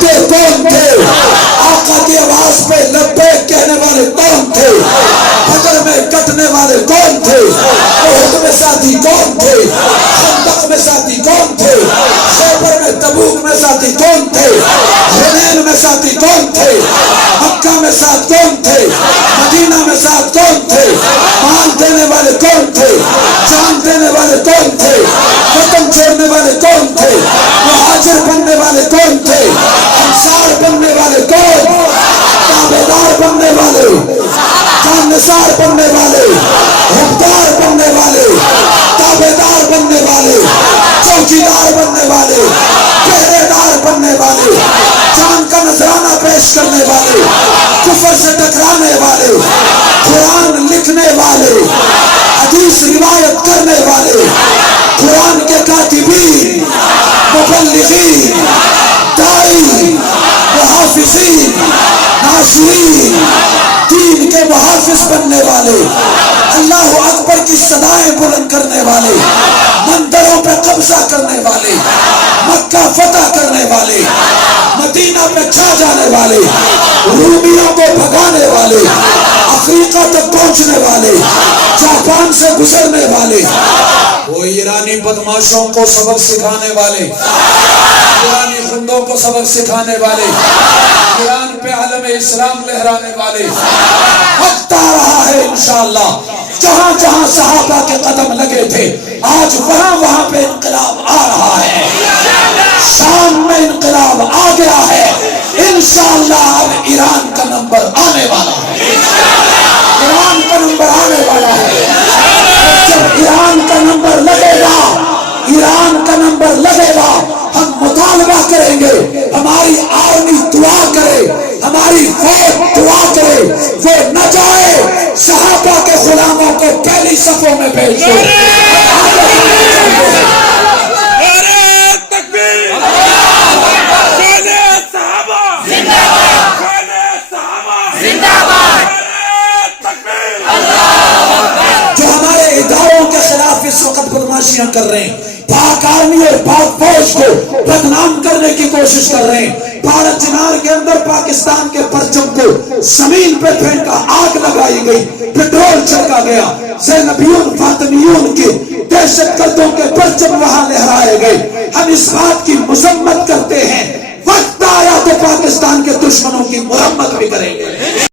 ٹوٹے کون تھے؟ آقا کی آواز پہ لبیک کہنے والے کون تھے؟ بدر میں کٹنے والے کون تھے؟ احد میں ساتھی کون تھے؟ خندق میں ساتھی کون تھے؟ خیبر میں تبوک میں ساتھی کون تھے؟ حنین میں ساتھی کون تھے؟ مکہ میں ساتھ کون تھے؟ مدینہ میں ساتھ کون تھے؟ مال دینے والے کون تھے؟ جان دینے والے کون تھے؟ وطن چھوڑنے والے کون تھے؟ مہاجر بننے والے کون تھے؟ انصار بننے والے کون؟ تابعدار بننے والے، جاننثار بننے والے، حقدار بننے والے، تابعدار بننے والے، چوکیدار بننے والے، پہرے دار بننے والے، جان کا نذرانہ پیش کرنے والے، کفر سے ٹکرانے والے، قرآن لکھنے والے، حدیث روایت کرنے والے، قرآن کے کاتبین، مبلغین، داعی، محافظین، ناشرین، دین کے محافظ بننے والے، اللہ اکبر کی صدائیں بلند کرنے والے، مندروں پہ قبضہ کرنے والے، مکہ فتح کرنے والے، مدینہ پہ چھا جانے والے، رومیوں کو بھگانے والے، افریقہ تک پہنچنے والے، جاپان سے گزرنے والے، وہ ایرانی بدماشوں کو سبق سکھانے والے، ایرانی خندوں کو سبق سکھانے والے، ایران پہ علم اسلام لہرانے والے، وقت آ رہا ہے انشاءاللہ جہاں جہاں صحابہ کے قدم لگے تھے آج وہاں وہاں پہ انقلاب آ رہا ہے، شام میں انقلاب آ گیا ہے، انشاءاللہ اب ایران کا نمبر آنے والا ہے، ایران کا نمبر آنے والا ہے، جب ایران کا نمبر لگے گا، ایران کا نمبر لگے گا، ہم مطالبہ کریں گے، ہماری آرمی دعا کرے، ہماری فوج دعا کرے، وہ نہ جائے، صحابہ کے غلاموں کو پہلی صفوں میں بھیج دو۔ جو ہمارے اداروں کے خلاف اس وقت بدماشیاں کر رہے ہیں، پاک آرمی اور پاک فوج کو بدنام کرنے کی کوشش کر رہے ہیں، بھارت چنار کے اندر پاکستان کے پرچم کو زمین پہ پھینکا، آگ لگائی گئی، پیٹرول چھڑکا گیا، زینبیون فاطمیون کی دہشت گردوں کے پرچم وہاں لہرائے گئے، ہم اس بات کی مذمت کرتے ہیں، وقت آیا تو پاکستان کے دشمنوں کی مرمت بھی کریں گے۔